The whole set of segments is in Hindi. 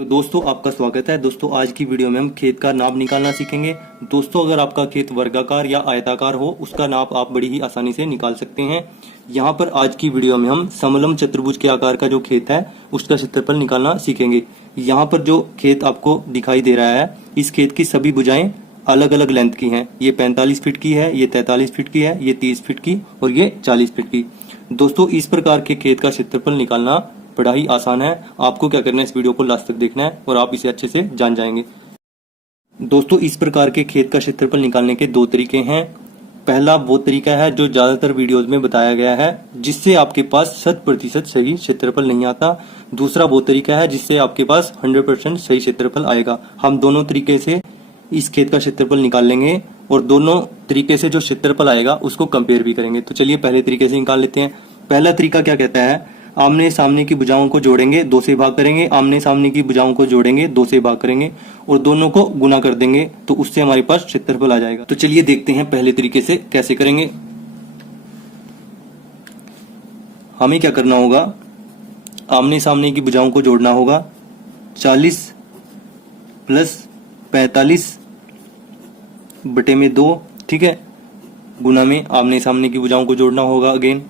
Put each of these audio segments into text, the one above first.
तो दोस्तों आपका स्वागत है। दोस्तों आज की वीडियो में हम खेत का नाप निकालना सीखेंगे। दोस्तों अगर आपका खेत वर्गाकार या आयताकार हो उसका नाप आप बड़ी ही आसानी से निकाल सकते हैं। यहाँ पर आज की वीडियो में हम समलम चतुर्भुज के आकार का जो खेत है उसका क्षेत्रफल निकालना सीखेंगे। यहाँ पर जो खेत आपको दिखाई दे रहा है इस खेत की सभी भुजाएं अलग अलग लेंथ की हैं। ये 45 फीट की है, ये 43 फीट की है, ये 30 फीट की और ये 40 फीट की। दोस्तों इस प्रकार के खेत का क्षेत्रफल निकालना बड़ा ही आसान है। आपको क्या करना है, इस वीडियो को लास्ट तक देखना है और आप इसे अच्छे से जान जाएंगे। दोस्तों इस प्रकार के खेत का क्षेत्रफल निकालने के दो तरीके हैं। पहला वो तरीका है जो ज्यादातर वीडियोस में बताया गया है, जिससे आपके पास 100% सही क्षेत्रफल नहीं आता। दूसरा वो तरीका है जिससे आपके पास 100% सही क्षेत्रफल आएगा। हम दोनों तरीके से इस खेत का क्षेत्रफल निकाल लेंगे और दोनों तरीके से जो क्षेत्रफल आएगा उसको कंपेयर भी करेंगे। तो चलिए पहले तरीके से निकाल लेते हैं। पहला तरीका क्या कहता है, आमने सामने की भुजाओं को जोड़ेंगे, 2 से भाग करेंगे। आमने सामने की भुजाओं को जोड़ेंगे, 2 से भाग करेंगे और दोनों को गुना कर देंगे, तो उससे हमारे पास क्षेत्रफल आ जाएगा। तो चलिए देखते हैं पहले तरीके से कैसे करेंगे। हमें क्या करना होगा, आमने सामने की भुजाओं को जोड़ना होगा। 40 प्लस 45 बटे में 2, ठीक है, गुना में आमने सामने की भुजाओं को जोड़ना होगा अगेन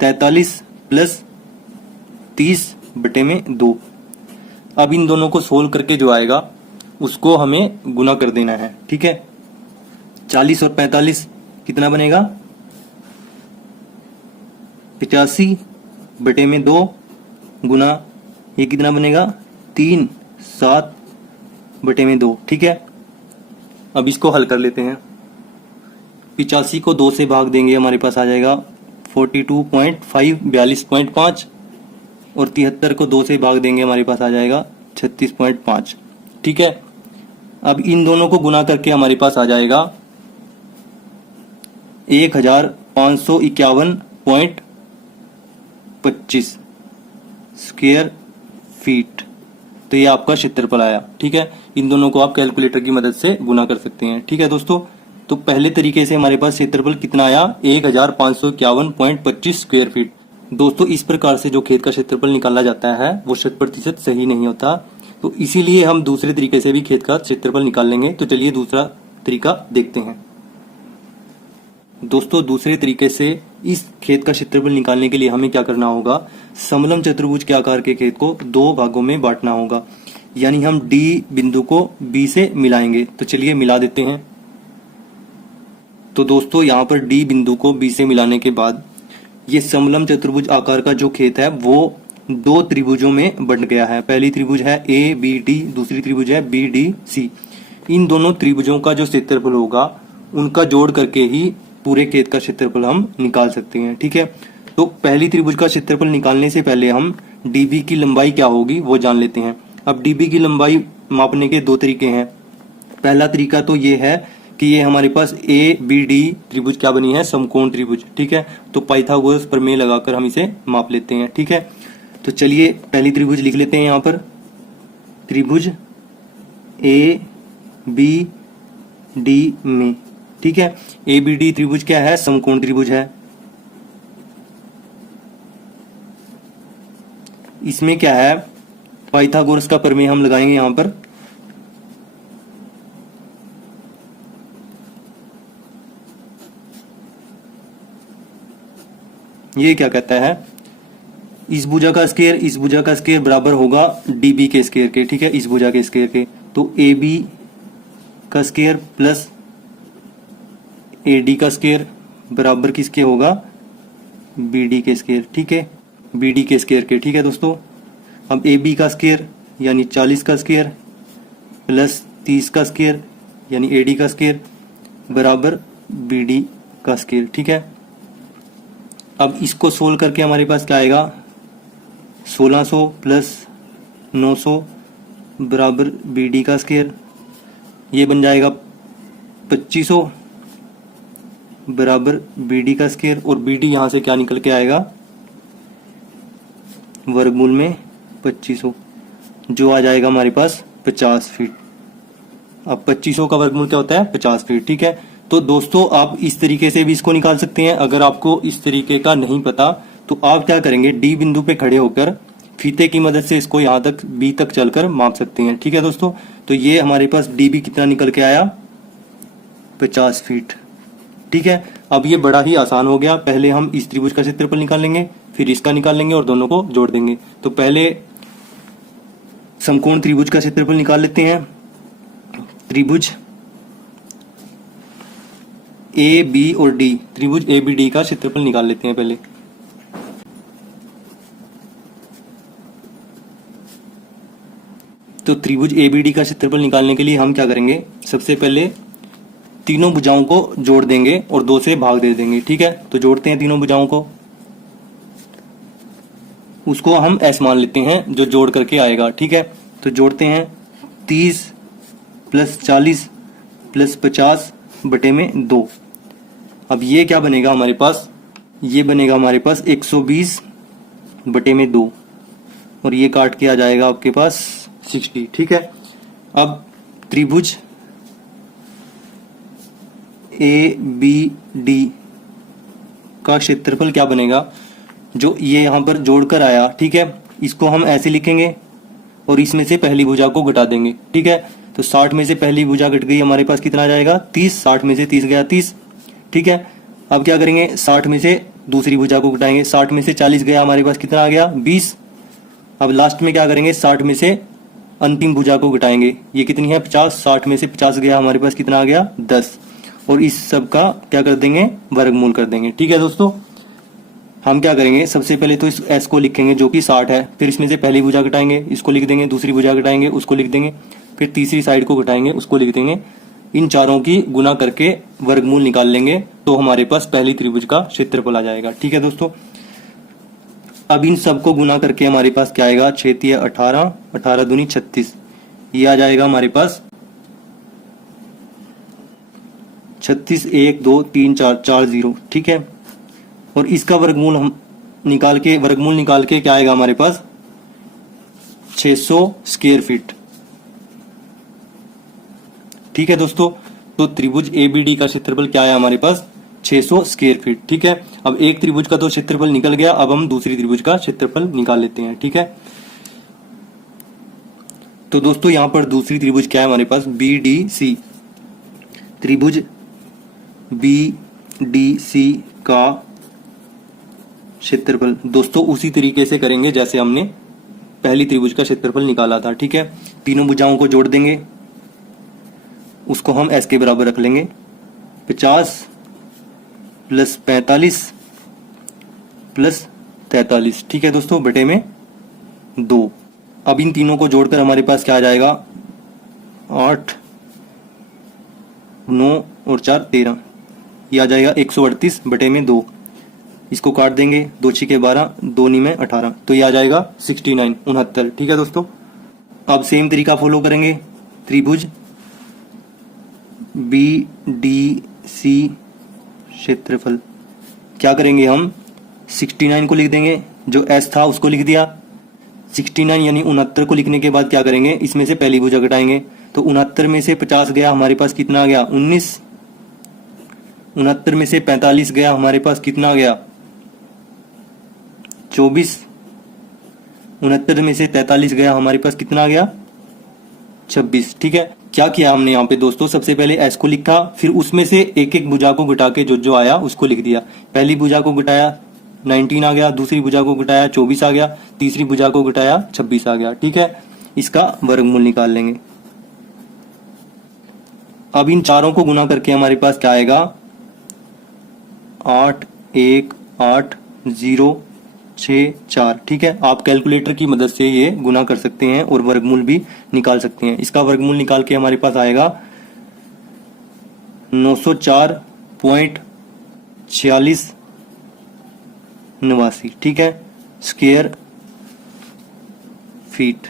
43 प्लस 30 बटे में 2। अब इन दोनों को सोल्व करके जो आएगा उसको हमें गुना कर देना है, ठीक है। 40 और 45 कितना बनेगा, 85 बटे में 2 गुना ये कितना बनेगा 3, 7 बटे में 2, ठीक है। अब इसको हल कर लेते हैं। 85 को 2 से भाग देंगे, हमारे पास आ जाएगा 42.5 42.5 और 73 को 2 से भाग देंगे, हमारे पास आ जाएगा 36.5, ठीक है। अब इन दोनों को गुना करके हमारे पास आ जाएगा 1551.25 स्क्वायर फीट। तो ये आपका क्षेत्रफल आया, ठीक है। इन दोनों को आप कैलकुलेटर की मदद से गुना कर सकते हैं, ठीक है दोस्तों। तो पहले तरीके से हमारे पास क्षेत्रफल कितना आया, 1551.25 स्क्वायर फीट। दोस्तों इस प्रकार से जो खेत का क्षेत्रफल निकाला जाता है वो 100% सही नहीं होता, तो इसीलिए हम दूसरे तरीके से भी खेत का क्षेत्रफल निकाल लेंगे। तो चलिए दूसरा तरीका देखते हैं। दोस्तों दूसरे तरीके से इस खेत का क्षेत्रफल निकालने के लिए हमें क्या करना होगा, समलम चतुर्भुज के आकार के खेत को 2 भागों में बांटना होगा, यानी हम डी बिंदु को बी से मिलाएंगे। तो चलिए मिला देते हैं। तो दोस्तों यहाँ पर डी बिंदु को बी से मिलाने के बाद ये समलम चतुर्भुज आकार का जो खेत है वो 2 त्रिभुजों में बंट गया है। पहली त्रिभुज है ए बी डी, दूसरी त्रिभुज है बी डी सी। इन दोनों त्रिभुजों का जो क्षेत्रफल होगा उनका जोड़ करके ही पूरे खेत का क्षेत्रफल हम निकाल सकते हैं, ठीक है। तो पहली त्रिभुज का क्षेत्रफल निकालने से पहले हम डीबी की लंबाई क्या होगी वो जान लेते हैं। अब डीबी की लंबाई मापने के 2 तरीके हैं। पहला तरीका तो ये है कि ये हमारे पास ए बी डी त्रिभुज क्या बनी है, समकोण त्रिभुज, ठीक है। तो पाइथागोरस प्रमेय लगाकर हम इसे माप लेते हैं, ठीक है। तो चलिए पहली त्रिभुज लिख लेते हैं यहाँ पर, त्रिभुज ए बी डी में, ठीक है। ए बी डी त्रिभुज क्या है, समकोण त्रिभुज है। इसमें क्या है, पाइथागोरस का प्रमेय हम लगाएंगे यहाँ पर। ये क्या कहता है, इस भुजा का स्क्वायर इस भुजा का स्क्वायर बराबर होगा डीबी के स्क्वायर के, ठीक है, इस भुजा के स्क्वायर के। तो ए बी का स्क्वायर प्लस ए डी का स्क्वायर बराबर किसके होगा, बी डी के स्क्वायर, ठीक है, बी डी के स्क्वायर के, ठीक है दोस्तों। अब ए बी का स्क्वायर यानी 40 का स्क्वायर प्लस 30 का स्क्वायर यानी ए डी का स्क्वायर बराबर बी डी का स्क्वायर, ठीक है। अब इसको सोल्व करके हमारे पास क्या आएगा, 1600 प्लस 900 बराबर बी डी का स्क्वायर, ये बन जाएगा 2500 बराबर बी डी का स्क्वायर। और बी डी यहाँ से क्या निकल के आएगा, वर्गमूल में 2500, जो आ जाएगा हमारे पास 50 फीट। अब 2500 का वर्गमूल क्या होता है, 50 फीट, ठीक है। तो दोस्तों आप इस तरीके से भी इसको निकाल सकते हैं। अगर आपको इस तरीके का नहीं पता तो आप क्या करेंगे, डी बिंदु पे खड़े होकर फीते की मदद से इसको यहाँ तक बी तक चलकर माप सकते हैं। ठीक है दोस्तों, तो ये हमारे पास डीबी कितना निकल के आया, 50 फीट। ठीक है, अब ये बड़ा ही आसान हो गया। पहले हम इस त्रिभुज का क्षेत्रफल निकाल लेंगे, फिर इसका निकाल लेंगे और दोनों को जोड़ देंगे। तो पहले समकोण त्रिभुज का क्षेत्रफल निकाल लेते हैं। त्रिभुज ए बी और डी, त्रिभुज ए बी डी का क्षेत्रफल निकाल लेते हैं पहले। तो त्रिभुज ए बी डी का क्षेत्रफल निकालने के लिए हम क्या करेंगे, सबसे पहले तीनों भुजाओं को जोड़ देंगे और 2 से भाग दे देंगे। ठीक है, तो जोड़ते हैं तीनों भुजाओं को, उसको हम एस मान लेते हैं जो जोड़ करके आएगा। ठीक है, तो जोड़ते हैं 30 प्लस 40 प्लस 50 बटे में 2। अब ये क्या बनेगा हमारे पास, ये बनेगा हमारे पास 120 बटे में 2 और ये काट के आ जाएगा आपके पास 60। ठीक है, अब त्रिभुज ए बी डी का क्षेत्रफल क्या बनेगा, जो ये यहां पर जोड़कर आया। ठीक है, इसको हम ऐसे लिखेंगे और इसमें से पहली भुजा को घटा देंगे। ठीक है, तो 60 में से पहली भुजा घट गई, हमारे पास कितना आ जाएगा 30। 60 में से 30 गया 30। ठीक है, अब क्या करेंगे, 60 में से दूसरी भुजा को घटाएंगे। 60 में से 40 गया, हमारे पास कितना आ गया 20। अब लास्ट में क्या करेंगे, 60 में से अंतिम भुजा को घटाएंगे, ये कितनी है 50। 60 में से 50 गया, हमारे पास कितना आ गया 10। और इस सब का क्या कर देंगे, वर्गमूल कर देंगे। ठीक है दोस्तों, हम क्या करेंगे, सबसे पहले तो इस s को लिखेंगे जो कि 60 है, फिर इसमें से पहली भुजा घटाएंगे, इसको लिख देंगे, दूसरी भुजा घटाएंगे, उसको लिख देंगे, फिर तीसरी साइड को घटाएंगे, उसको लिख देंगे। इन चारों की गुना करके वर्गमूल निकाल लेंगे तो हमारे पास पहली त्रिभुज का क्षेत्रफल आ जाएगा। ठीक है दोस्तों, अब इन सबको गुना करके हमारे पास क्या आएगा, 6 18, 18 दूनी 36, ये आ जाएगा हमारे पास 36, 1 2 3 4 4 0। ठीक है, और इसका वर्गमूल हम निकाल के क्या आएगा हमारे पास 600 स्क्वायर फीट। ठीक है दोस्तों, तो त्रिभुज एबीडी का क्षेत्रफल क्या है हमारे पास 600 स्क्वायर फीट। ठीक है, अब एक त्रिभुज का तो क्षेत्रफल निकल गया, अब हम दूसरी त्रिभुज का क्षेत्रफल निकाल लेते हैं। ठीक है, तो दोस्तों यहां पर दूसरी त्रिभुज क्या है हमारे पास, बी डी सी। त्रिभुज बी डी सी का क्षेत्रफल दोस्तों उसी तरीके से करेंगे जैसे हमने पहली त्रिभुज का क्षेत्रफल निकाला था। ठीक है, तीनों भुजाओं को जोड़ देंगे, उसको हम s के बराबर रख लेंगे, 50 प्लस 45 प्लस 43। ठीक है दोस्तों, बटे में 2। अब इन तीनों को जोड़कर हमारे पास क्या आ जाएगा, 8 9 और 4 13, ये आ जाएगा 138 बटे में 2। इसको काट देंगे, 2 6 12, 2 9 में 18, तो ये आ जाएगा 69 69। ठीक है दोस्तों, अब सेम तरीका फॉलो करेंगे। त्रिभुज बी डी सी क्षेत्रफल क्या करेंगे, हम 69 को लिख देंगे, जो s था उसको लिख दिया, 69 यानी 69 को लिखने के बाद क्या करेंगे, इसमें से पहली भुजा घटाएंगे, तो 69 में से 50 गया, हमारे पास कितना आ गया 19। 69 में से 45 गया, हमारे पास कितना आ गया 24। 69 में से 43 गया, हमारे पास कितना आ गया 26। ठीक है, क्या किया हमने यहाँ पे दोस्तों, सबसे पहले s को लिखा, फिर उसमें से एक एक भुजा को घटा के जो जो आया उसको लिख दिया। पहली भुजा को घटाया 19 आ गया, दूसरी भुजा को घटाया 24 आ गया, तीसरी भुजा को घटाया 26 आ गया। ठीक है, इसका वर्गमूल निकाल लेंगे। अब इन चारों को गुना करके हमारे पास क्या आएगा, 8 1 8 0 6 4। ठीक है, आप कैलकुलेटर की मदद से ये गुना कर सकते हैं और वर्गमूल भी निकाल सकते हैं। इसका वर्गमूल निकाल के हमारे पास आएगा 904.4689। ठीक है, स्क्वायर फीट।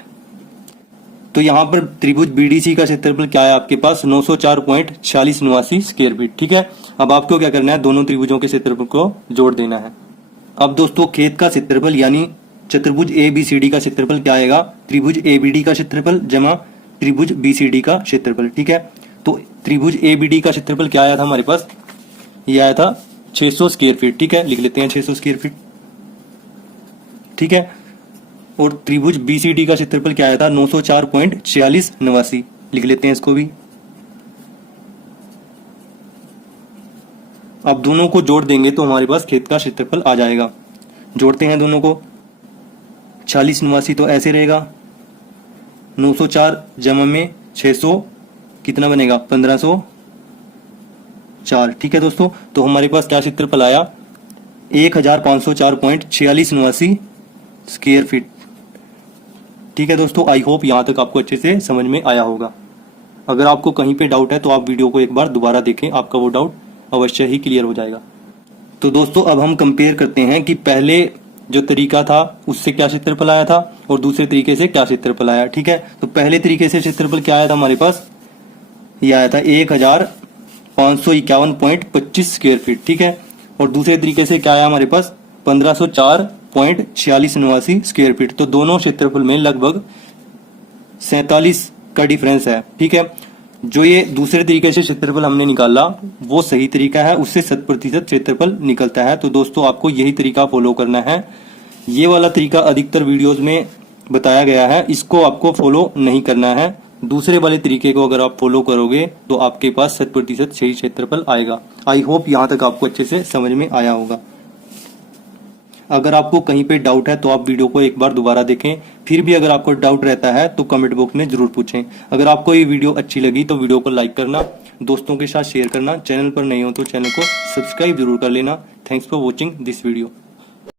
तो यहां पर त्रिभुज बीडीसी का क्षेत्रफल क्या है आपके पास 904.4689 स्क्वायर फीट। ठीक है, अब आपको क्या करना है, दोनों त्रिभुजों के क्षेत्रफल को जोड़ देना है। अब दोस्तों खेत का क्षेत्रफल यानी चतुर्भुज ABCD का क्षेत्रफल क्या आएगा, त्रिभुज ABD का क्षेत्रफल जमा त्रिभुज BCD का क्षेत्रफल। ठीक है, तो त्रिभुज ABD का क्षेत्रफल क्या आया था हमारे पास, ये आया था 600 स्क्वायर फीट। ठीक है, लिख लेते हैं 600 स्क्वायर फीट। ठीक है, और त्रिभुज BCD का क्षेत्रफल क्या आया था 904.4689। लिख लेते हैं इसको भी। अब दोनों को जोड़ देंगे तो हमारे पास खेत का क्षेत्रफल आ जाएगा। जोड़ते हैं दोनों को। 4689 तो ऐसे रहेगा, 904 जमा में 600 कितना बनेगा 1504। ठीक है दोस्तों, तो हमारे पास क्या क्षेत्रफल आया 1504.4689 स्क्वायर फीट। ठीक है दोस्तों, आई होप यहाँ तक आपको अच्छे से समझ में आया होगा। अगर आपको कहीं पे डाउट है तो आप वीडियो को एक बार दोबारा देखें, आपका वो डाउट अवश्य ही क्लियर हो जाएगा। तो दोस्तों अब हम कंपेयर करते हैं कि पहले जो तरीका था उससे क्या क्षेत्रफल आया था और दूसरे तरीके से क्या क्षेत्रफल आया। ठीक है, तो पहले तरीके से क्षेत्रफल क्या आया था हमारे पास, यह आया था 1551.25 स्क्वायर फीट। ठीक है, और दूसरे तरीके से क्या आया हमारे पास 1504.4689 स्क्वायर फीट। तो दोनों क्षेत्रफल में लगभग 47 का डिफरेंस है। ठीक है, जो ये दूसरे तरीके से क्षेत्रफल हमने निकाला वो सही तरीका है, उससे 100% क्षेत्रफल निकलता है। तो दोस्तों आपको यही तरीका फॉलो करना है। ये वाला तरीका अधिकतर वीडियोस में बताया गया है, इसको आपको फॉलो नहीं करना है। दूसरे वाले तरीके को अगर आप फॉलो करोगे तो आपके पास 100% सही क्षेत्रफल आएगा। आई होप यहाँ तक आपको अच्छे से समझ में आया होगा। अगर आपको कहीं पे डाउट है तो आप वीडियो को एक बार दोबारा देखें। फिर भी अगर आपको डाउट रहता है तो कमेंट बॉक्स में जरूर पूछें। अगर आपको ये वीडियो अच्छी लगी तो वीडियो को लाइक करना, दोस्तों के साथ शेयर करना, चैनल पर नए हो तो चैनल को सब्सक्राइब जरूर कर लेना। Thanks for watching this video.